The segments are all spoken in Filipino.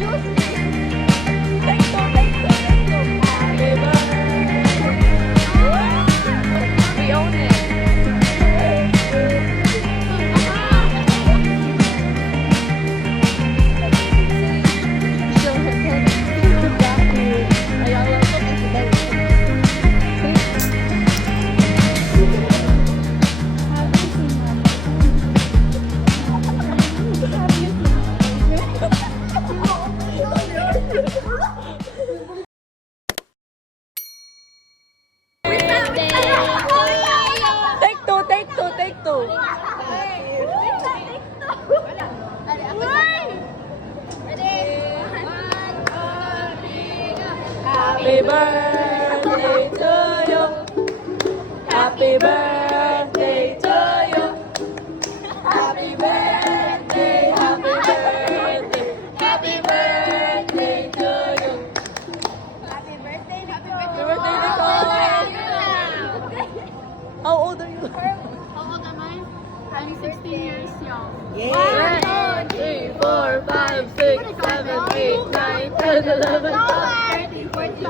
We own it. Take two. Happy birthday to you. Happy birthday to you. Happy birthday, happy birthday, happy birthday to you. Happy birthday, Nicole. How old are you? How old am I? I'm 16 years young. 1, 2, 3, 4, 5, 6, 7, 8, 9, 10, 11, 12, 13, 14,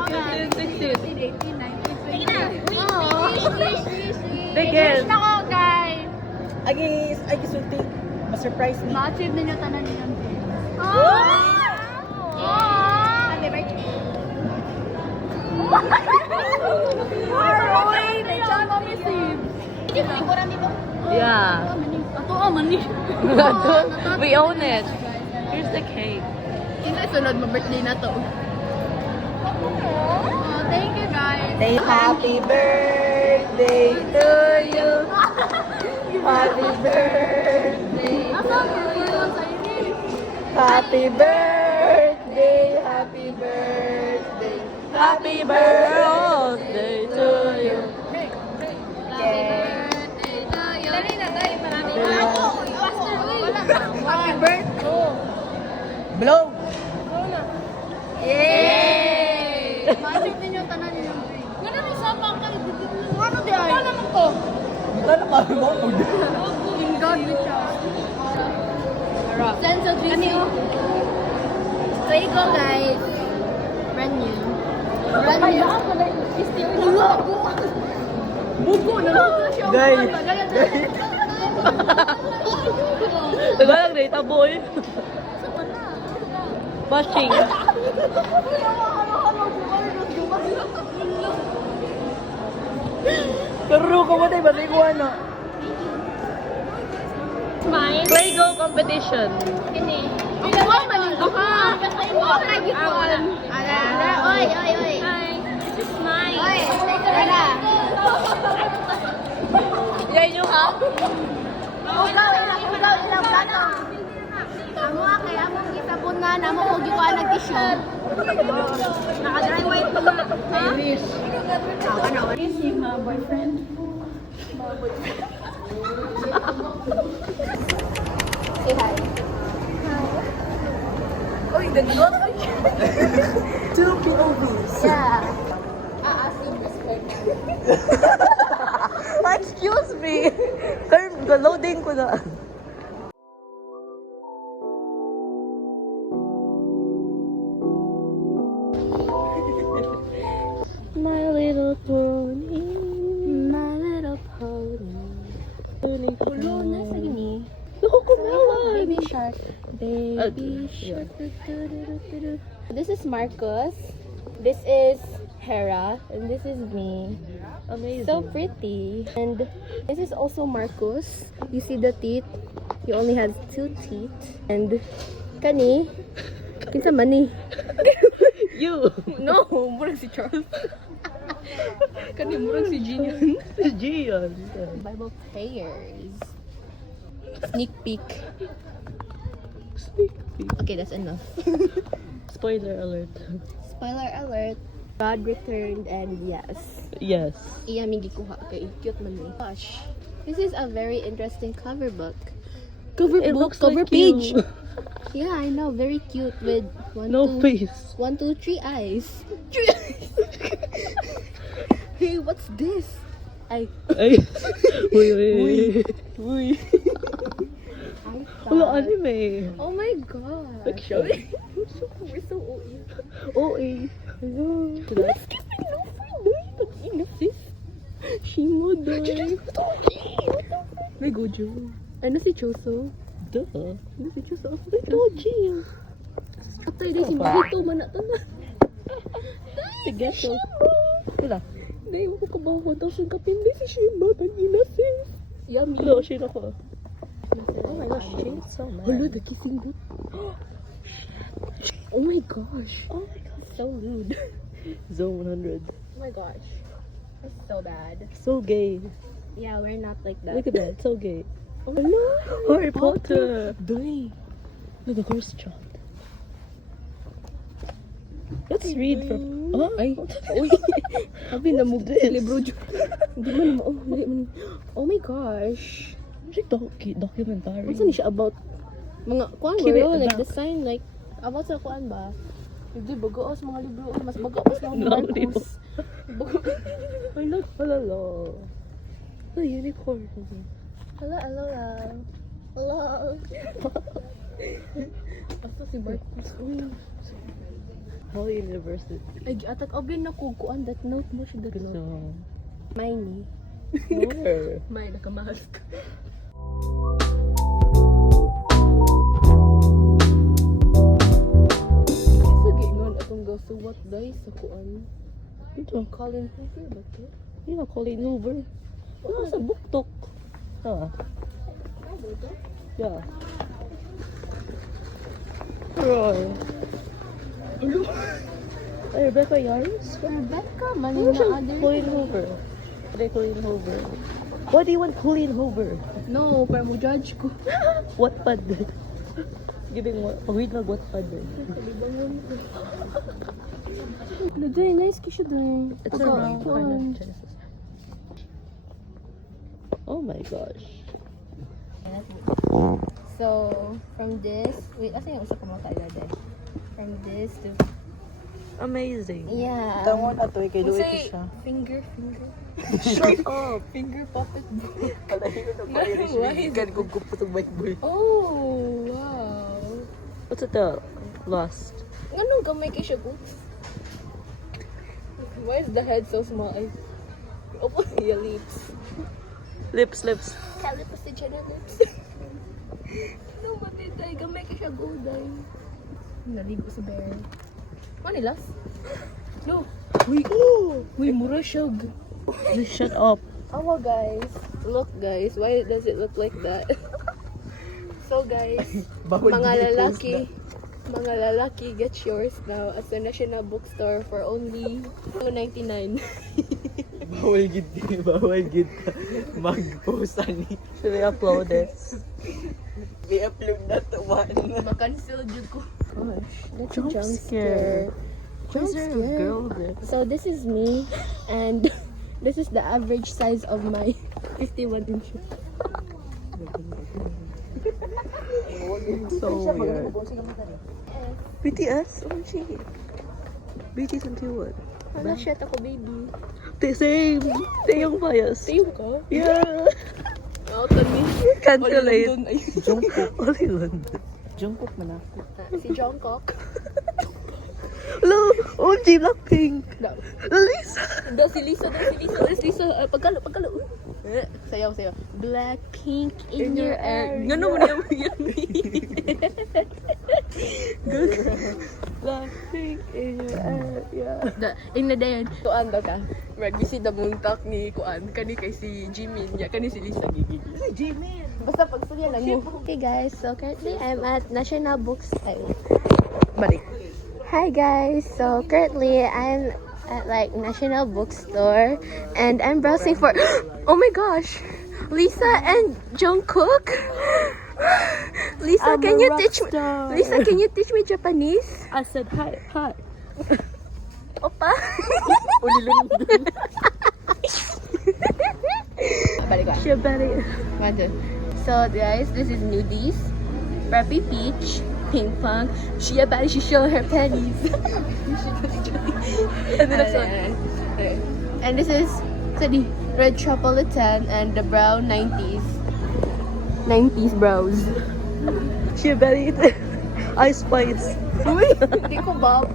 15, 16. 18, 19, 20. Begin. Wish na ko, guys. Ay, gisulti. Ma-surprise ni. Ma-achieve ninyo tanan ninyo. Happy birthday. Yeah. We own it. Here's the cake. Sunod mo birthday na to. Thank you guys. Say happy birthday to you. Happy birthday. Happy birthday. Happy birthday. Happy birthday to you. Happy birthday. Blow. Yay! Ma-achieve ninyo tanan ninyo. Ganun isa pa ka. Ano di ay? Ano naman to? Ano ka mo? In God we trust. Sense of juicy. So you go guys. Brand new. Brand new. Bugo na lang siya. Guys. Tagalang data boy. Bashing. Pero ka mo tayo, batay ko ano? Smile. Play-Go competition. Kini. Ako maning ko ha. Ako lagi ko. Ala. Oy. Hi. This is mine. Oy. Ala. Yan yung ha? Ugaw ilang plato. Amo kay among gitapunan, amo ko gikuan nag tissue. Naka-dry white pa. I wish. Ano? Is he my boyfriend? Say hi. Uy, nag-got. Two POVs. Yeah. Aasim respect. Excuse me. Loading ko na. My little pony. My little pony. Ulo na sa gini. Nakukumawan. Baby shark. Baby yeah. shark. This is Marcus. This is Hera. And this is me. Amazing. So pretty. And this is also Marcus. You see the teeth? He only has 2 teeth. And kani. Kinsa mani? You. No, murag si Charles. Kani murag si Gian. Gian. Bible prayers. Sneak peek. Sneak peek. Okay, that's enough. Spoiler alert. Spoiler alert. God returned and yes. Yes. Iya mi gikuha kay cute man ni. Gosh. This is a very interesting cover book. Cover It book, looks cover like page. you. Yeah, I know, very cute with No face. 1, 2, 3 eyes. Hey, what's this? Ay. Uy. I Wala thought- anime. Oh my god. Fiction. We're so OA. OA. Hello. Let's give me no free day. Enough, sis. Shimo, day. May Gojo. Ano si Choso? Duh. Ano si Choso? May Gojo. Atay din si Mahito. Manatan na. Sige, so. Wala. Hindi, ako kabawa daw siyang kapindi si Shima. Tangina, sis. Yummy. No, shit ako. Oh my gosh, she's so mad. Hello, the kissing booth. Oh my gosh. Oh my god, so rude. Zone 100. Oh my gosh. That's so bad. So gay. Yeah, we're not like that. Look at that, so gay. Oh no! Harry Potter! Dang! Look, the horse chopped. Let's read from... Oh, ay! Uy! Sabi na mo, libro dyan. Hindi man mo, hindi man. Oh my gosh! It's like documentary. What's siya about? Mga, kuan ba Kiri- yun? Like, back. the sign, like, about sa kuan ba? Hindi, bago sa mga libro. Mas bago mas mga Marcos. Hello, hello. The unicorn. Hello, hello, hello. Basta si Marcos. Holy University. Ay, atak abin na ko kuan that note mo siya that note. So, Miney. where? May nakamask. Sa gingon atong gasuwat dai sa kuan. Ito. Colin Hoover ba to? Yeah, Colleen Hoover. Oh, sa buktok. Ah, yeah. Roy. Ay, Rebecca Yarns? Rebecca, Ano manin siya? na other. Colleen Hoover. Colleen Hoover. Why do you want Colleen Hoover? No, pero mo judge ko. Wattpad. Giving what? Pag-read na Wattpad. Naday, nice ka siya day. It's a wrong kind of Genesis. Oh my gosh. So, from this, wait, asa yung usa ko mga tayo day? From this to, Amazing. yeah. Tawon ato kay Luis Say, siya. finger. Shut up. Finger puppet. Kalahin ko na Irish vegan kung kuputong Bible. Oh, wow. What's it the last? Anong gamay kay siya ko? Why is the head so small? Ay, opo, your lips. Lips. Kala pa si Jenna lips. No, matitay. Gamay kay siya goday. Naligo sa bear. Ano nilas? No. Uy, mura siya. Just shut up. Awa guys. Look guys, why does it look like that? So guys, Bawal mga i-post lalaki, get yours now at the National Bookstore for only $2.99. Bawal gid ka. Mag-post ani. Should we upload this? I-upload na to one. Makancel jud ko. Gosh, that's a Jump jump scare. scare. Why is there a girl there? So this is me, and this is the average size of my 51 inches. So weird. BTS? Oh, gee. BTS until what? Wala shit ako, baby. The same. Tayong bias. Same ka? Yeah. Out on me. Cancellate. Jungkook. Only one. Jungkook man na. Si Jungkook. Hello. OG Blackpink. Daw. Lisa. Si Lisa. Pagkalo. Sayaw. Blackpink in your air. Nga naman yan. Good. Blackpink in your air. Yeah. In na dayon. Kuan daw ka. Mag-visit na mong talk ni Kuan. Kani kay si Jimin. Kani si Lisa. Ay, Jimin. Basta pagsugyan lang mo. Okay guys, so currently I'm at National Bookstore. Balik. Hi guys, so currently I'm at like National Bookstore and I'm browsing for oh my gosh, Lisa and Jungkook. Lisa, I'm can a you rock teach me? star. Lisa, can you teach me Japanese? I said hi. Oppa. Ulilundun. Balik ko. Siya balik. So guys, this is Nudies, Preppy Peach, Ping Pong. She showing her panties. And the next one. And this is the Red Chopolitan and the brown 90s. 90s brows. Siya balik. Ice Spice. Hindi ko Bob.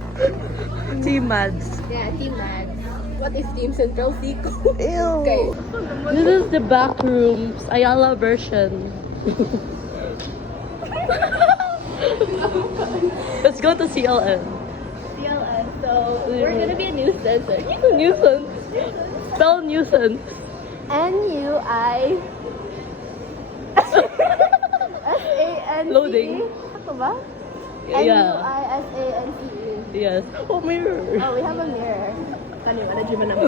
Team Mads. Yeah, Team Mads. What is Team Central Seco? Ew. Okay. This is the back rooms, Ayala version. Let's go to CLN. CLS. So, we're gonna be a nuisance. Nuisance. Spell nuisance. N-U-I S-A-N-C-E. Loading. Ito ba? Yeah. N-U-I-S-A-N-C-E. Yes. Oh, mirror. Oh, we have a mirror. Kaniwa na dyan naman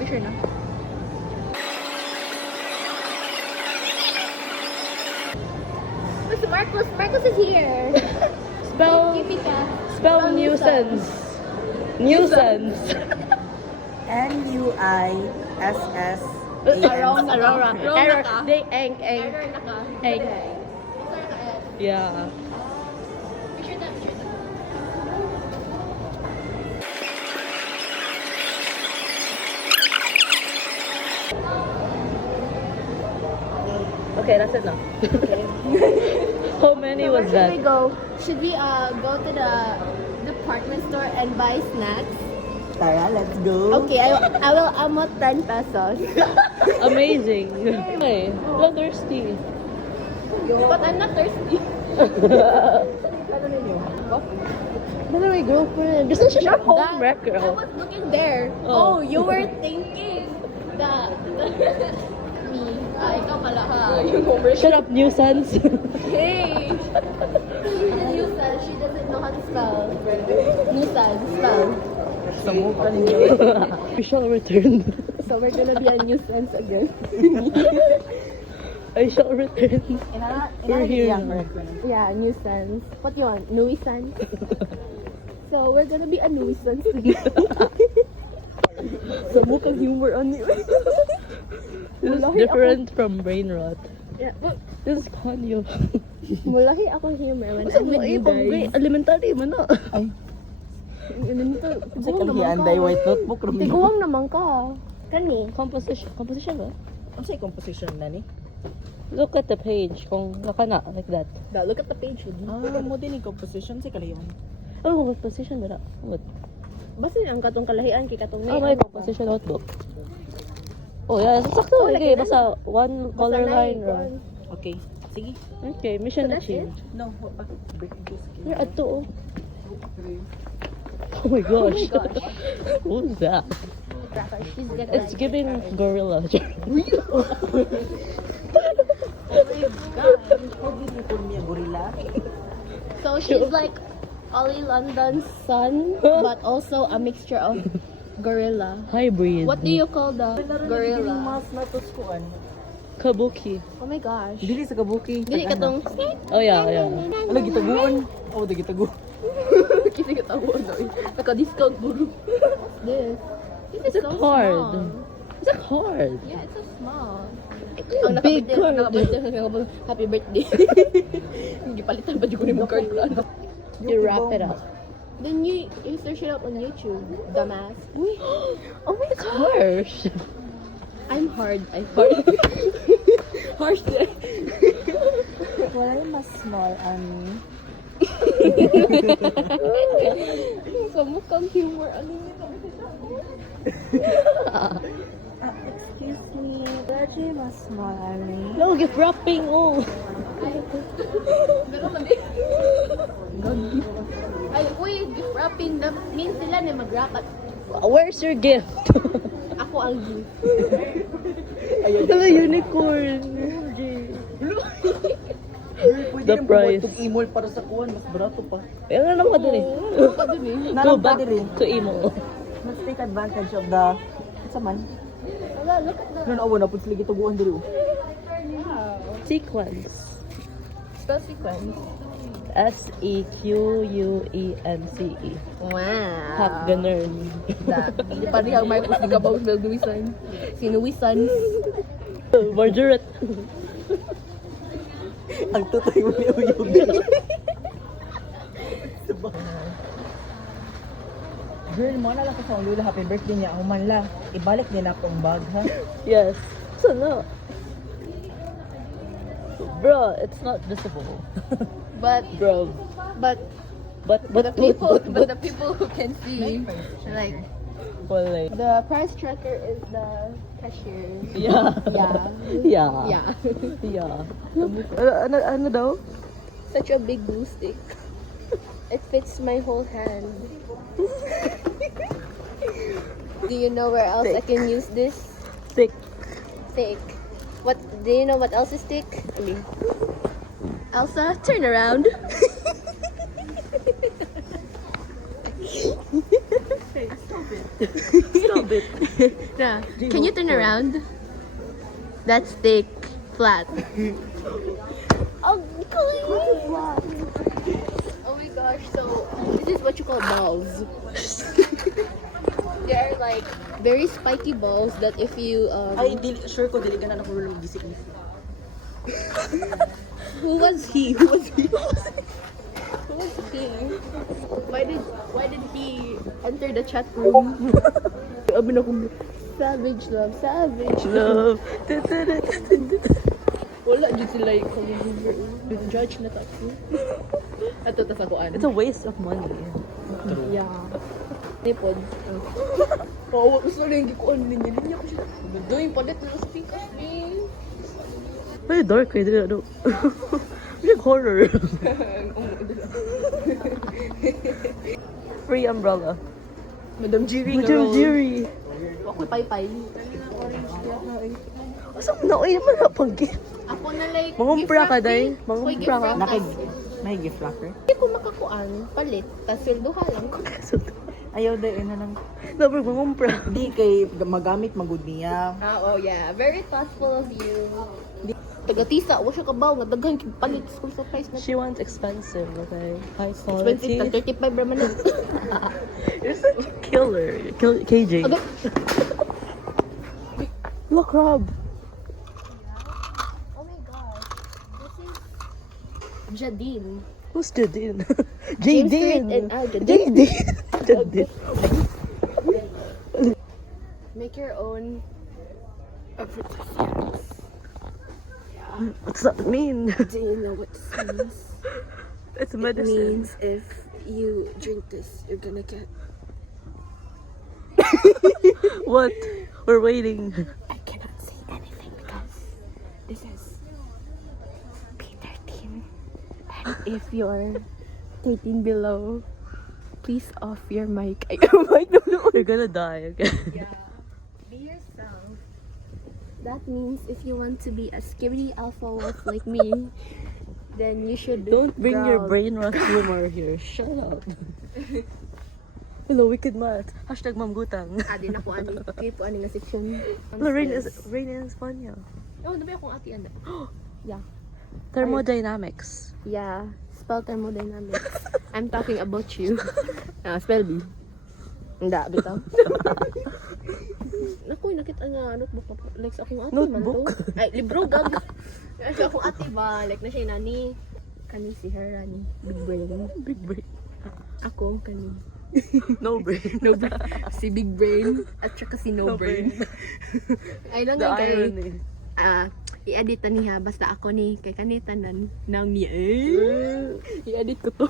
Picture na. Where's Marcos? Marcos is here. Spell spell nuisance. Nuisance. N-U-I-S-S. Aurora. Error. They eng. Error na ka. Eng. Yeah. Picture na. Okay, that's it now. How many So where was should that? we go? Should we go to the department store and buy snacks? Tara, let's go. Okay, I will amot 10 pesos. Amazing. Hey, I'm thirsty. But I'm not thirsty. Ano my girlfriend? Gusto siya home I wrecker. was looking there. Oh. Oh, you were thinking that me. Ikaw pala ha. Yung homework. Shut up, nuisance. Hey! Nuisance. She doesn't know how to spell. Nuisance. Spell. Samuka ninyo. We shall return. So we're gonna be a nuisance again. I shall return. We're here now. Yeah, nuisance. What you want? Nuisance? So we're gonna be a nuisance again. Samukang humor on you. This is different from brain rot. Yeah. This is Kanyo. Mulahi akong humor when Masa I'm mo with you pang guys. elementary man na. Ay, Tiguang sa naman kalianday ka. white notebook. Tiguang naman ka. Kani? Composition ba? Ano sa'yo composition na ni? Look at the page kung naka na like that. Look at the page. Mo din yung composition sa kalayon. Oh, composition ba na? What? Basta ang katong kalahian kay katong Oh, my composition notebook. Oh, yeah. Sakto. Okay, basta one color line. Right? Okay, sige. Okay, mission So that's achieved. No, what pa? You're at to. Oh my gosh. Who's that? She's gonna It's giving gorilla. Gorilla. So she's like Ollie London's son, but also a mixture of gorilla. Hybrid. What do you call the Diling gorilla? mas na to skuan. Kabuki. Oh my gosh. Dili sa kabuki. Dili ka tong Oh yeah, yeah. Ano gitaguan? Oh, di gitaguan. Kasi ka tawo doon. Naka-discount buro. This. This It's is a so card. small. It's a card. Yeah, it's so small. A big card. Happy birthday. Gipalitan pa ko ni mo card ko. You wrap it up. Then you search it up on YouTube. Dumbass. Oh my, it's harsh. I'm hard. I'm hard. Harsh. Wala yung mas small So mukhang humor. Ano yun? Excuse me, wala yung mas small No, gift wrapping. Oh. Meron man eh. Ay, uy, gift wrapping. Means sila na mag-wrap at Where's your gift? ako ang gift. Hello, unicorn. Pwede The rin price. itong imol para sa kuwan, mas barato pa. Ayun na naman din eh. Ano pa dun eh? Go Nalang pa back din to emo. Let's take advantage of the... Sa man? Wala, look at the Ano na awa na po sila gitaguan diri. Sequence. spell sequence. Sequence. Wow. Half ganun. Hindi pa rin ang Marcos di Gabaw ng Luisan. Sinuwisan. Margaret. Ang tutoy mo ni Uyog. Girl, mo na lang ko sa lula. Happy birthday niya. Ako man lang. Ibalik din akong bag, ha? Yes. Sana. Bro, it's not visible. But Bro. but But the people who can see, like well, like, the price tracker is the cashier. yeah. Yeah. Yeah. Yeah. Yeah. Ano daw? Such a big glue stick. It fits my whole hand. Do you know where else I can use this? Thick. Thick. What? Do you know what else is thick? I mean, Elsa, turn around. Stop it. Nah, can you turn around? That's thick, flat. Oh my gosh, so this is what you call balls. They're like very spiky balls that if you Ay, sure ko, dili ka na nakulong gisik ni. who was he? Who was he? Who was he? Why did he enter the chat room? Abi na kung savage love, savage love. Wala dyan sila yung judge na tayo. Ato tas ako It's a waste of money. Yeah. Nipod. Oo, gusto rin gikuan ninyo. Linya ko siya. Doon palit na sa tingkas ni. Very dark, eh. Ano? Like horror. Free umbrella. Madam Jiri nga. Madam Jiri. Ako pay-pay. Asa mo na? Uy, naman na pang gift. Ako na like, Mangumpra ka, day. Uy, Mangumpra ka. May gift locker? Hindi ko makakuan. Palit. Tas sweldohan lang ko. Ayaw dahil na lang. Dapat mangumpra. Di kay magamit magud niya. Oh yeah. Very thoughtful of you. Taga-tisa. Wa siya kabaw. Nga daghan kay palit. School supplies na. She wants expensive, okay? High Expensive. quality. 35 raman na. You're such a killer. KJ. Aga. Look, Rob. Oh my gosh. This is Jadine. Who's Jadine? James Street Jadine. and Jadine. Jadine. Make your own. What's that mean? Do you know what this means? It's It medicine. means if you drink this, you're gonna get. What? We're waiting. I cannot say anything because this is P13. And if you're 13 below, please off your mic. Ay, mic no, no. You're gonna die, okay? Yeah. Be yourself. That means if you want to be a skibidi alpha wolf like me, then you should Don't bring your growl. brainwash humor here. Shut up. Hello, wicked math. Hashtag mamgutang. Din ako ani. Kaya po ani nga section. Rain is in España. Oh, nabi akong ati anda. Yeah. Thermodynamics. Yeah. Spell thermodynamics. I'm talking about you. Spell B. Hindi, bitaw. Naku, nakita nga notebook pa. Like sa akong ati Notebook? man to. Ay, libro gag. Sa akong ati ba? Like na siya nani. Kani si her, ni big brain. Big brain. Ako, kani. No brain. No brain. Si big brain at saka si no, No brain. Ay lang The nga kay. irony. I-edit na niya. Basta ako ni kay kanitanan nang niya. I-edit ko to.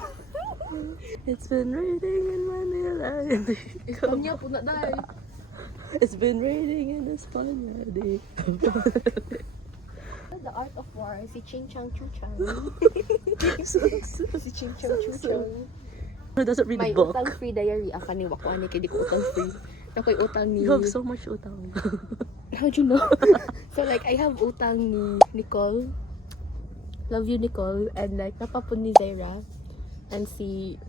It's been raining in Manila. Kanya po na dahil. It's been raining in España. The Art of War, si Ching Chang Chu Chang. Si Ching Chang Chu Chang. Who doesn't read May the book? utang free diary. Ang kani wako ani kay di ko utang free. Ako'y utang ni. You have so much utang. How'd you know? So like I have utang ni Nicole. Love you Nicole. And like napapun ni Zaira. And si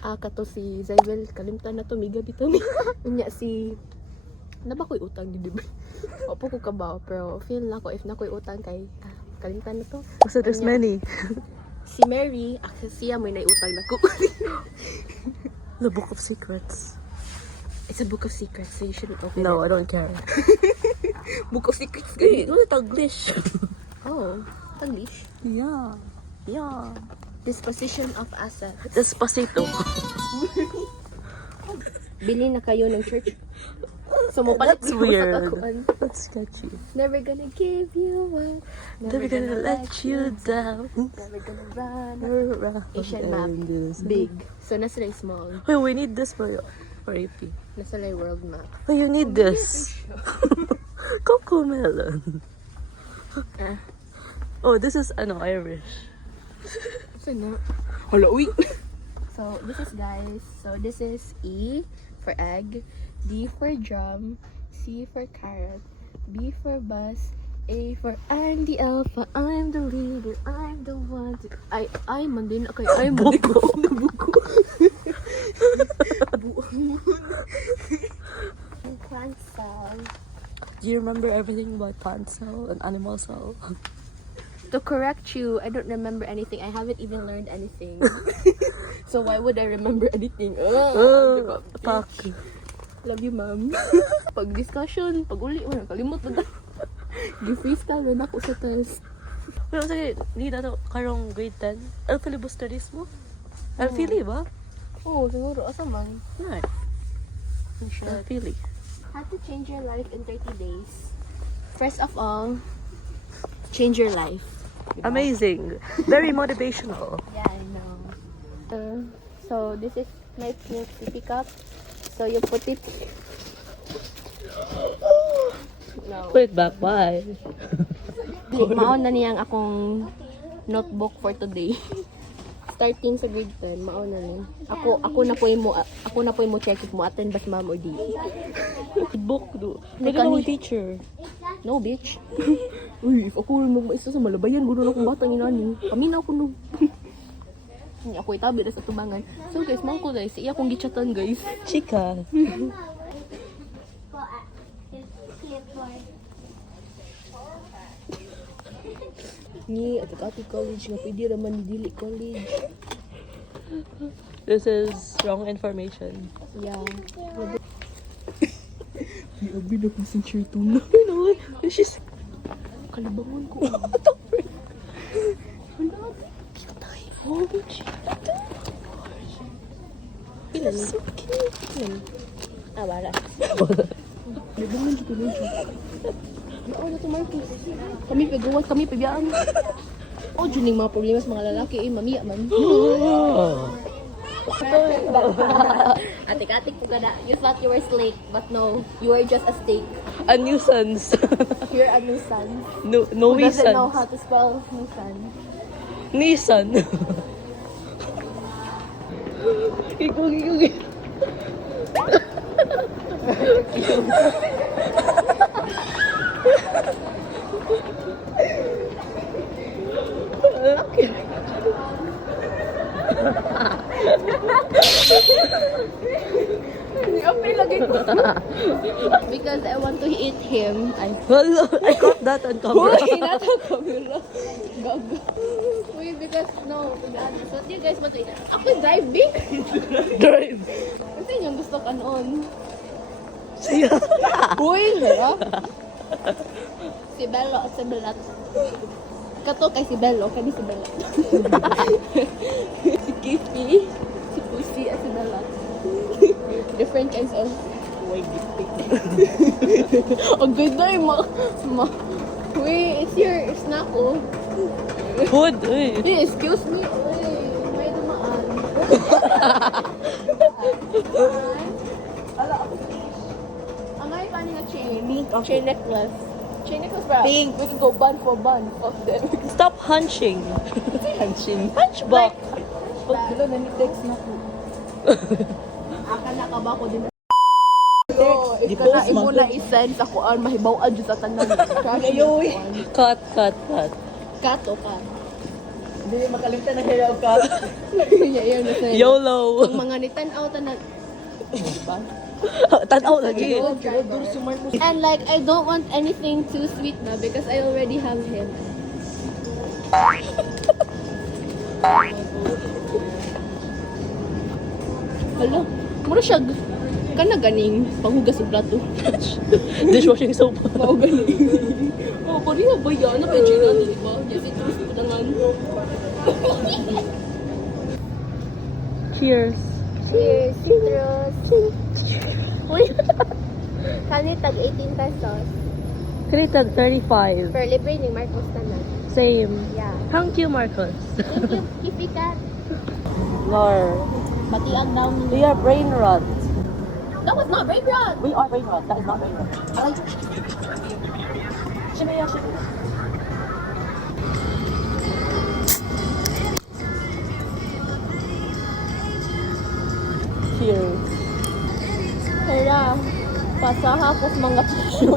kato si Zybel. Kalimtan na to. Miga dito ni. Unya si na ba ko'y utang ni Diba? Opo ko kabaw. Pero feel na ko if na ko'y utang kay kalimtan na to. So there's Unya, many. Si Mary, siya may naiutang na ko. The Book of Secrets. It's a book of secrets, so you shouldn't open No, I it. don't care. Book of secrets, Hey, ganyan. do it English. Oh, Taglish. Yeah. Yeah. Disposition of assets. Despacito. Bili na kayo ng church So mo palit That's sa weird. kakuan. That's sketchy. Never gonna give you up. Never gonna let you down. Never gonna run. Asian map. Big. So nasa na yung small. Wait, we need this for AP. Nasa na yung world map. Oh, you need this. Coco melon. Ah. Oh, this is Irish. Saan na? Hala, uy. So this is guys. So this is E for egg. D for drum, C for carrot, B for bus, A for I'm the alpha, I'm the leader, I'm the one to... Ay, man din. Okay, ay, man din. Nabuko. Plant cell. Do you remember everything about plant cell and animal cell? To correct you, I don't remember anything. I haven't even learned anything. So why would I remember anything? Oh, fuck. Love you, ma'am. Pag discussion, pag uli, wala, kalimot na. Gi-freestyle na ako sa test. Pero sige, hindi na to karong grade 10. Filibusteris mo? Fili ba? Oo, siguro. Asa man? Right. Sure. Fili. How to change your life in 30 days. First of all, change your life. Diba? Amazing. Very motivational. Yeah, I know. So, this is my milk sippy cup. So, you put it... No. Put it back, why? Maon na niyang akong notebook for today. Starting sa grade 10, maon na ni. Ako na po mo check if mo attend ba si ma'am or di. Book, do. May Pwede na kani- teacher. No, bitch. Uy, if ako rin mag-isa sa malabayan, gano'n akong bata ni nani. Kami na ako no. Ako itabi na sa tubangan. So guys, ma'am ko guys, iya akong gichatan guys. Chika. Ni, at Ati College nga, pwede raman ni Dili College. This is wrong information. Yeah. Abi na kong sincere to na. You know what? She's... Kalibangon ko. Oh, It's so cute. Ah, wala. Kalibangon ko na siya. Oo na to, Marcus. Kami pagawat, kami pabiyaan. Oh, dyan yung mga problema sa mga lalaki. Mamiya man. Atik-atik po gana. You thought you were slake, but no. You are just a steak. A nuisance. You're a nuisance. No, Who doesn't know nuisance. how to spell nuisance? Nissan. Ikugi. Because I want to eat him. Hello, I caught that on camera. Uy, nata camera. Gago. Uy, because no, to be honest, what do you guys want to eat? Ako driving. Drive. Kasi yung gusto ka noon. Siya. Uy, hala. Si Bello at si Belat. Kato kay si Bello, kani si Belat. Si Kiffy, si Pussy at si Belat. Different kinds of ang ganda yung Uy, it's your snack, oh. Food. Uy. Hey, excuse me. Uy, may dumaan. Am I planning a chain? Chain necklace. Chain necklace, bro. Pink. We can go bun for bun. Fuck them. Stop hunching. Hunching. Hunchback. Pag na ni text na ko. Akala ka ba ko din na Di Ika na post, imo man. na isend sa kuan mahibaw-an jud sa tanan. Ayoy. Cut. Kato ka. Hindi makalimtan na hello ka. Yan na sa YOLO. Ang mga nitan-aw tanan. Ba? Tanaw lagi. And like, I don't want anything too sweet na because I already have him. Hala, mura siya. Kana ganing panghugas ng plato. Dishwashing soap. Mao ganing. Oh, pari na ba yan? Ano ba yung china, di ba? Just it was kulangan. Cheers. Cheers, citrus. Uy. Kanit tag 18 pesos. Created 35. Per libre ni Marcos na. Same. Yeah. Thank you, Marcos. Thank you, Kipikat. Lord. Batian daw ni. We are brain rot. That was not brain rot. We are brain rot. That is not brain rot. Shimaya, shimaya. Cheers. Kaya, pasahapos mga tissue.